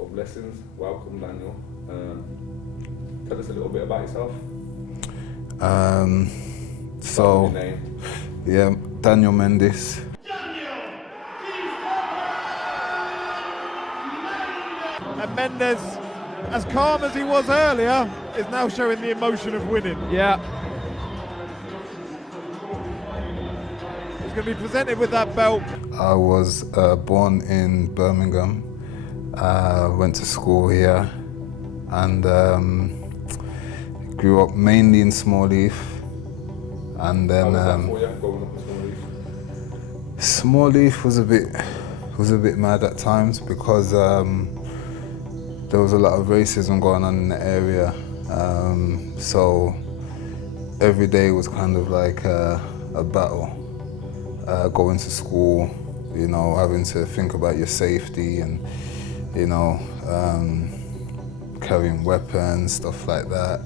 sort of lessons. Welcome, Daniel. Tell us a little bit about yourself. So, Your name. yeah, Daniel Mendes. And Mendes, as calm as he was earlier, is now showing the emotion of winning. Yeah. He's going to be presented with that belt. I was born in Birmingham, went to school here, and grew up mainly in Small Heath. And then How was that for you, growing up in Small Heath? Small Heath was a bit mad at times because there was a lot of racism going on in the area. So every day was kind of like a battle. Going to school, you know, having to think about your safety and, you know, carrying weapons, stuff like that.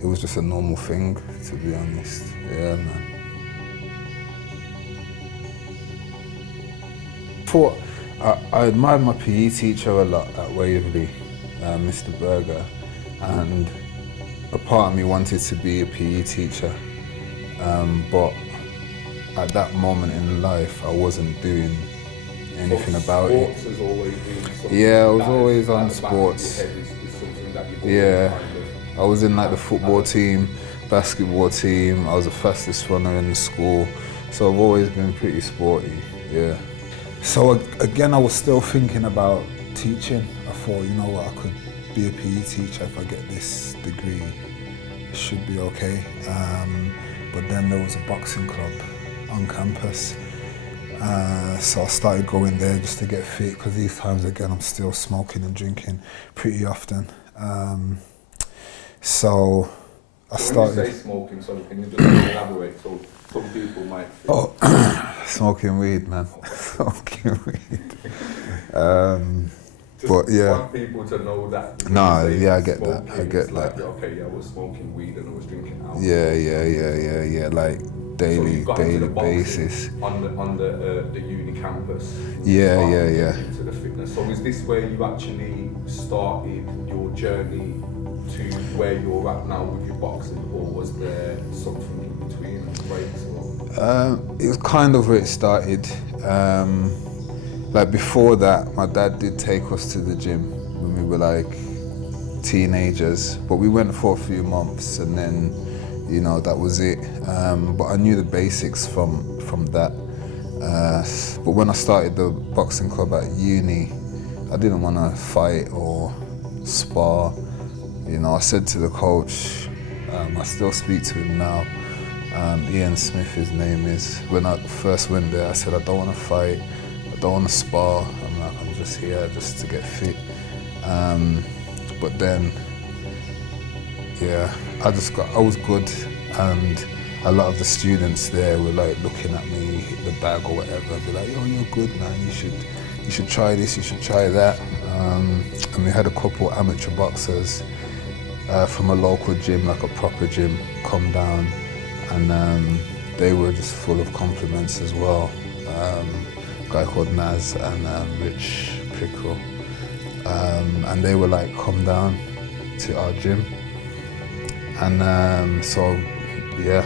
It was just a normal thing, to be honest. Yeah, man. I admired my PE teacher a lot at Waverley, Mr. Berger, and a part of me wanted to be a PE teacher, but at that moment in life, I wasn't doing anything about it. Sports has always been something. Yeah, I was that always is on at the back of sports. your head is something that you've Yeah, always kind of I was in like the football team, basketball team. I was the fastest runner in the school, so I've always been pretty sporty. Yeah. So again, I was still thinking about teaching. I thought, you know what, I could be a PE teacher if I get this degree. It should be okay. But then there was a boxing club on campus. So I started going there just to get fit, because these times again I'm still smoking and drinking pretty often. So I started. When you say smoking, so can you just elaborate? So some people might think, Oh, smoking weed, man. Smoking weed. just but yeah. want people to know that. when No, you say yeah, I get that. smoking, I get it's like, that. okay, yeah, I was smoking weed and I was drinking alcohol. Yeah. Like So you daily got into the boxing basis. on the uni campus. Yeah. Into the fitness. So is this where you actually started your journey to where you're at now with your boxing, or was there something in between, breaks or? It was kind of where it started. Like before that, my dad did take us to the gym when we were like teenagers, but we went for a few months and then, you know, that was it. But I knew the basics from that. But when I started the boxing club at uni, I didn't want to fight or spar. You know, I said to the coach, I still speak to him now, Ian Smith his name is. When I first went there, I said, I don't want to fight, I don't want to spar, I'm just here just to get fit. But then, yeah, I was good, and a lot of the students there were like looking at me, hit the bag or whatever, be like, yo, you're good, man, you should try this, you should try that. And we had a couple amateur boxers from a local gym, like a proper gym, come down, and they were just full of compliments as well. A guy called Naz and Rich Pickle. And they were like, come down to our gym. And so, yeah.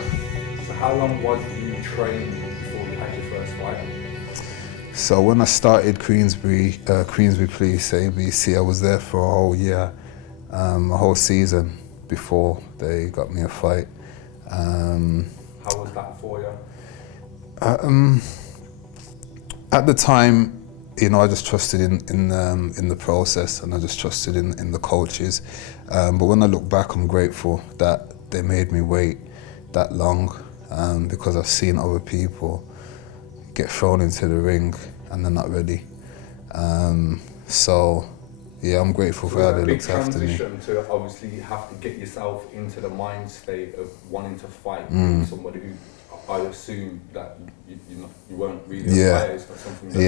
So how long was you training before you had your first fight? So when I started Queensbury Police, ABC, I was there for a whole year, a whole season before they got me a fight. How was that for you? At the time, you know, I just trusted in the process, and I just trusted in the coaches. But when I look back, I'm grateful that they made me wait that long, because I've seen other people get thrown into the ring and they're not ready. So yeah, I'm grateful for how they looked after me. Big transition to obviously have to get yourself into the mind state of wanting to fight with somebody who I assume that you weren't really a fighter. It's not something that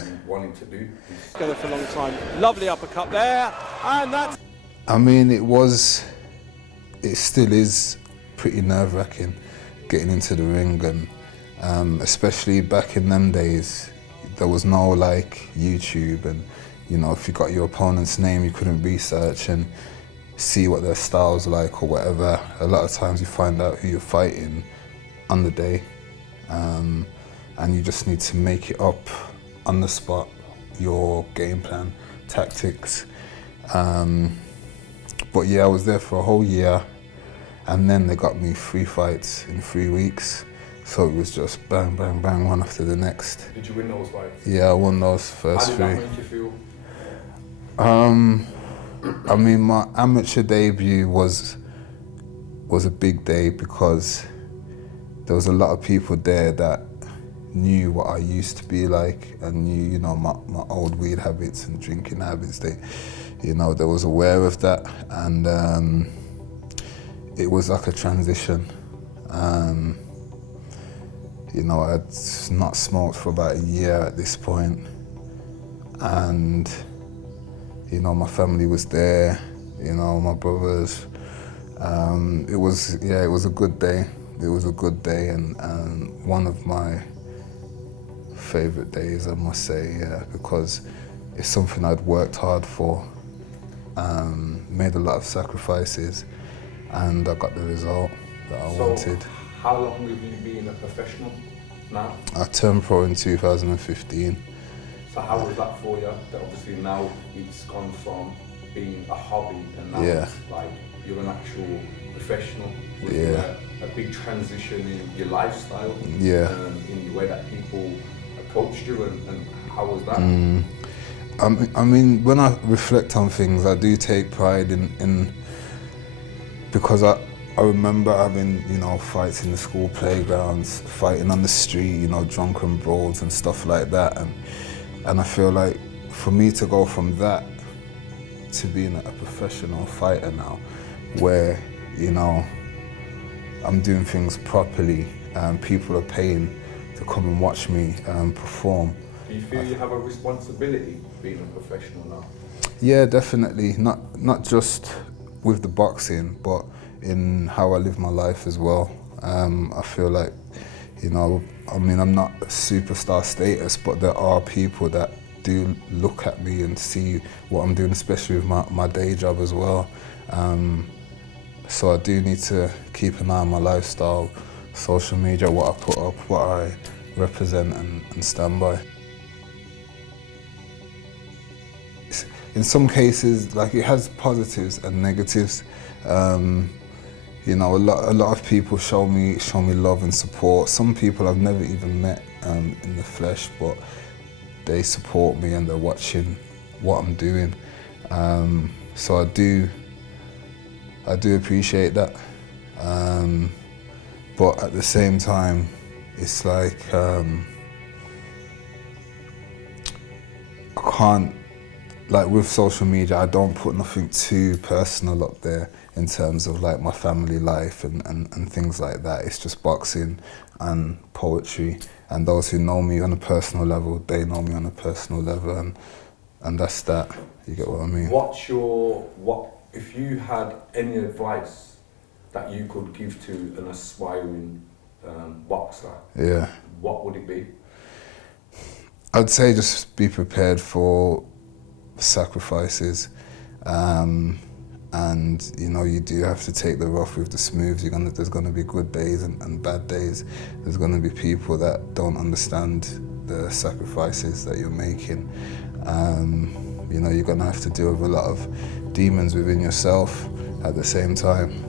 you wanting to do. Together for a long time. Lovely uppercut there, and that's. I mean, it still is pretty nerve-wracking getting into the ring, and especially back in them days, there was no like YouTube and, you know, if you got your opponent's name, you couldn't research and see what their style's like or whatever. A lot of times you find out who you're fighting on the day, and you just need to make it up on the spot, your game plan, tactics. But yeah, I was there for a whole year, and then they got me 3 fights in 3 weeks. So it was just bang, bang, bang, one after the next. Did you win those fights? Yeah, I won those first 3. How did that make you feel? I mean, my amateur debut was a big day because there was a lot of people there that knew what I used to be like and knew, you know, my old weed habits and drinking habits. They was aware of that, and it was like a transition. You know, I'd not smoked for about a year at this point, and you know, my family was there, you know, my brothers. It was a good day. It was a good day, and one of my favorite days, I must say, yeah, because it's something I'd worked hard for, made a lot of sacrifices, and I got the result that I wanted. How long have you been a professional now? I turned pro in 2015. So how was that for you? That obviously now it's gone from being a hobby and now Yeah. it's like you're an actual professional. Was Yeah. there a big transition in your lifestyle? Yeah. In the way that people approached you, and how was that? I mean, when I reflect on things, I do take pride in because I remember having, you know, fights in the school playgrounds, fighting on the street, you know, drunken brawls and stuff like that, and I feel like for me to go from that to being a professional fighter now, where, you know, I'm doing things properly and people are paying to come and watch me perform. Do you feel you have a responsibility being a professional now? Yeah, definitely. Not just with the boxing, but in how I live my life as well. I feel like, you know, I mean, I'm not superstar status, but there are people that do look at me and see what I'm doing, especially with my day job as well. So I do need to keep an eye on my lifestyle, social media, what I put up, what I represent and stand by. In some cases, like, it has positives and negatives. You know, a lot of people show me love and support. Some people I've never even met in the flesh, but they support me and they're watching what I'm doing. So I do appreciate that. But at the same time, it's like I can't. Like, with social media, I don't put nothing too personal up there in terms of like my family life and things like that. It's just boxing and poetry, and those who know me on a personal level, they know me on a personal level, and that's that. You get what I mean? What if you had any advice that you could give to an aspiring boxer? Yeah. What would it be? I'd say just be prepared for sacrifices, and you know, you do have to take the rough with the smooth. There's gonna be good days and bad days. There's gonna be people that don't understand the sacrifices that you're making. You know, you're gonna have to deal with a lot of demons within yourself at the same time.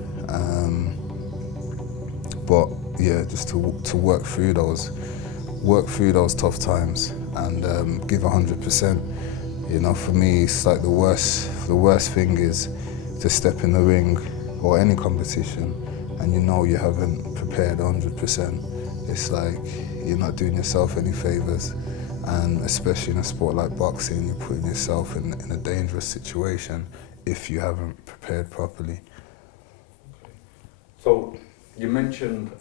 But yeah, just to work through those tough times and give 100%. You know, for me, it's like the worst thing is to step in the ring or any competition and you know you haven't prepared 100%. It's like you're not doing yourself any favors, and especially in a sport like boxing, you're putting yourself in a dangerous situation if you haven't prepared properly. Okay. So you mentioned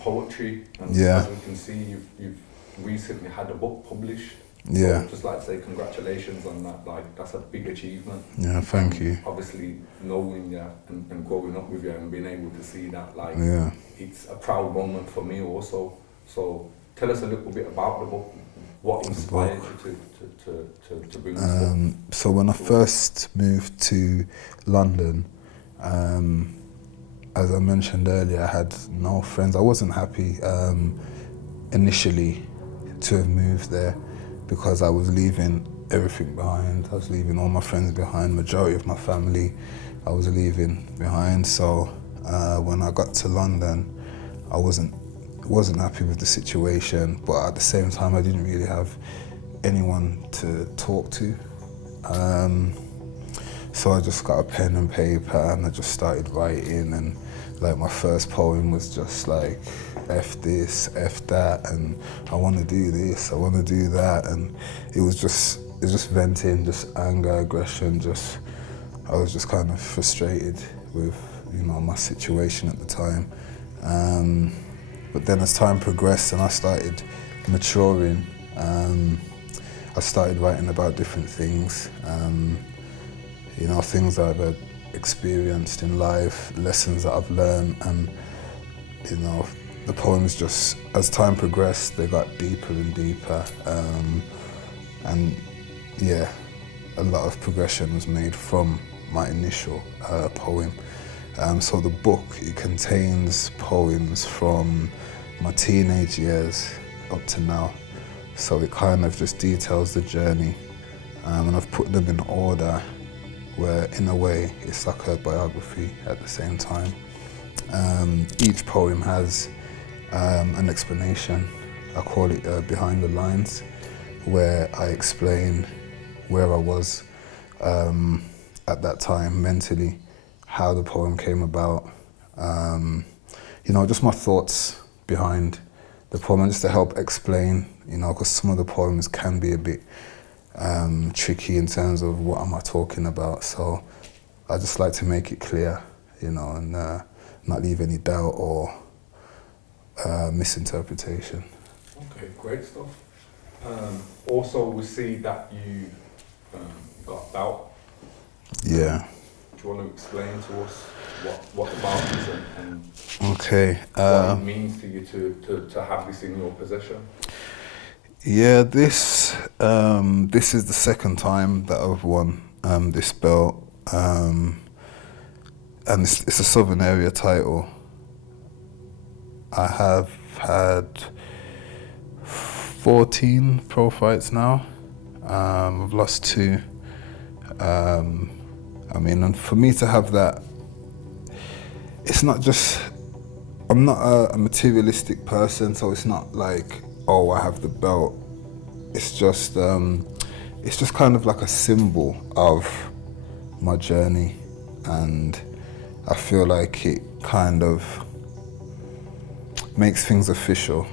poetry, and Yeah. as we can see, you've recently had a book published. Yeah. So I'd just like to say congratulations on that. Like, that's a big achievement. Yeah, thank you. Obviously, knowing you and growing up with you and being able to see that, like, Yeah. it's a proud moment for me also. So tell us a little bit about the book. What inspired you to bring this book? So when I first moved to London, as I mentioned earlier, I had no friends. I wasn't happy initially to have moved there because I was leaving everything behind. I was leaving all my friends behind, majority of my family I was leaving behind. So when I got to London, I wasn't happy with the situation, but at the same time I didn't really have anyone to talk to. So I just got a pen and paper and I just started writing, and like my first poem was just like F this, F that, and I want to do this, I want to do that, and it was just venting, just anger, aggression, I was just kind of frustrated with, you know, my situation at the time. But then as time progressed and I started maturing, I started writing about different things, you know, things that I've experienced in life, lessons that I've learned, and, you know, the poems just, as time progressed, they got deeper and deeper, and yeah, a lot of progression was made from my initial poem. So the book, it contains poems from my teenage years up to now. So it kind of just details the journey, and I've put them in order where, in a way, it's like a biography at the same time. Each poem has an explanation. I call it Behind the Lines, where I explain where I was at that time mentally, how the poem came about, you know, just my thoughts behind the poem, and just to help explain, you know, because some of the poems can be a bit tricky in terms of what am I talking about. So I just like to make it clear, you know, and not leave any doubt or misinterpretation. Okay, great stuff. Also, we see that you got a bout. Yeah. Do you want to explain to us what the bout is and Okay. what it means to you to have this in your possession? Yeah, this is the second time that I've won this belt, and it's a Southern Area title. I have had 14 pro fights now. I've lost 2. I mean, and for me to have that, it's not just, I'm not a materialistic person, so it's not like, oh, I have the belt. It's just kind of like a symbol of my journey, and I feel like it kind of makes things official.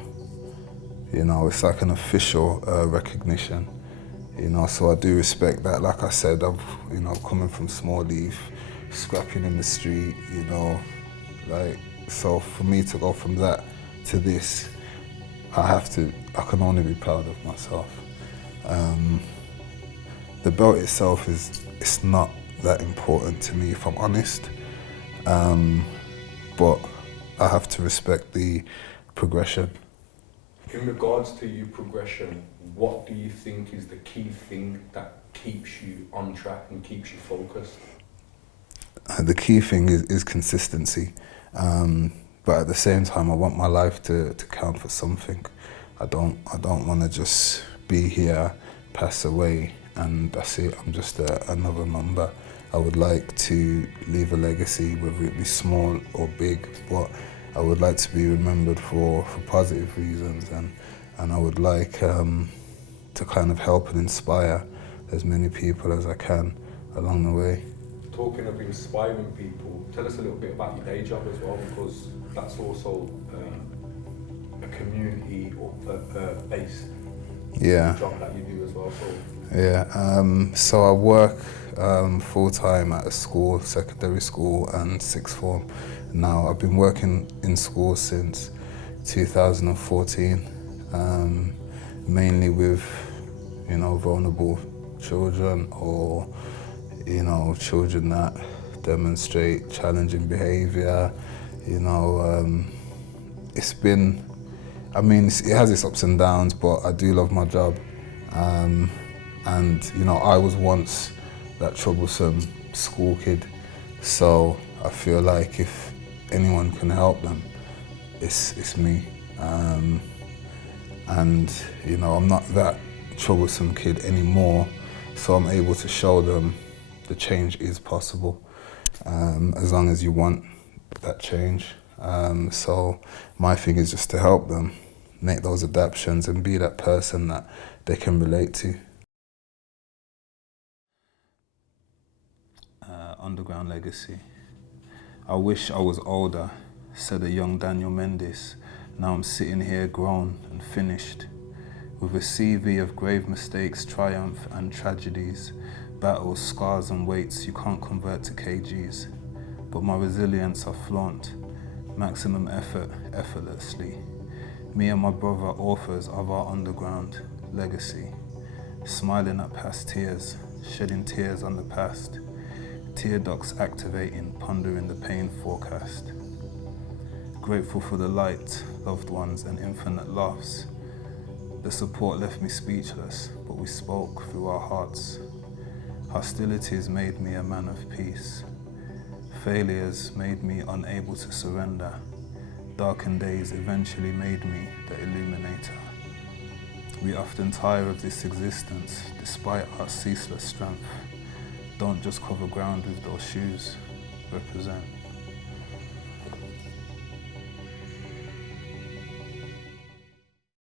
You know, it's like an official recognition. You know, so I do respect that. Like I said, you know, coming from Small Heath, scrapping in the street, you know, like, so for me to go from that to this, I can only be proud of myself. The belt itself it's not that important to me, if I'm honest, but I have to respect the progression. In regards to your progression, what do you think is the key thing that keeps you on track and keeps you focused? The key thing is consistency, but at the same time, I want my life to count for something. I don't want to just be here, pass away, and that's it. I'm just another number. I would like to leave a legacy, whether it be small or big, but I would like to be remembered for positive reasons, and I would like to kind of help and inspire as many people as I can along the way. Talking of inspiring people, tell us a little bit about your day job as well, because that's also a community or based job that you do as well. So I work full-time at a school, secondary school and sixth form. Now I've been working in school since 2014, mainly with, you know, vulnerable children, or, you know, children that demonstrate challenging behaviour. You know, I mean, it has its ups and downs, but I do love my job. And, you know, I was once that troublesome school kid, so I feel like if anyone can help them, it's me. And, you know, I'm not that troublesome kid anymore, so I'm able to show them the change is possible, as long as you want that change. So my thing is just to help them make those adaptations and be that person that they can relate to. Underground legacy. I wish I was older, said a young Daniel Mendes. Now I'm sitting here grown and finished, with a CV of grave mistakes, triumph and tragedies, battles, scars and weights you can't convert to kgs. But my resilience I flaunt, maximum effort, effortlessly. Me and my brother authors of our underground legacy, smiling at past tears, shedding tears on the past, tear ducts activating, pondering the pain forecast. Grateful for the light, loved ones and infinite laughs. The support left me speechless, but we spoke through our hearts. Hostilities made me a man of peace. Failures made me unable to surrender. Darkened days eventually made me the illuminator. We often tire of this existence, despite our ceaseless strength. Don't just cover ground with those shoes, represent.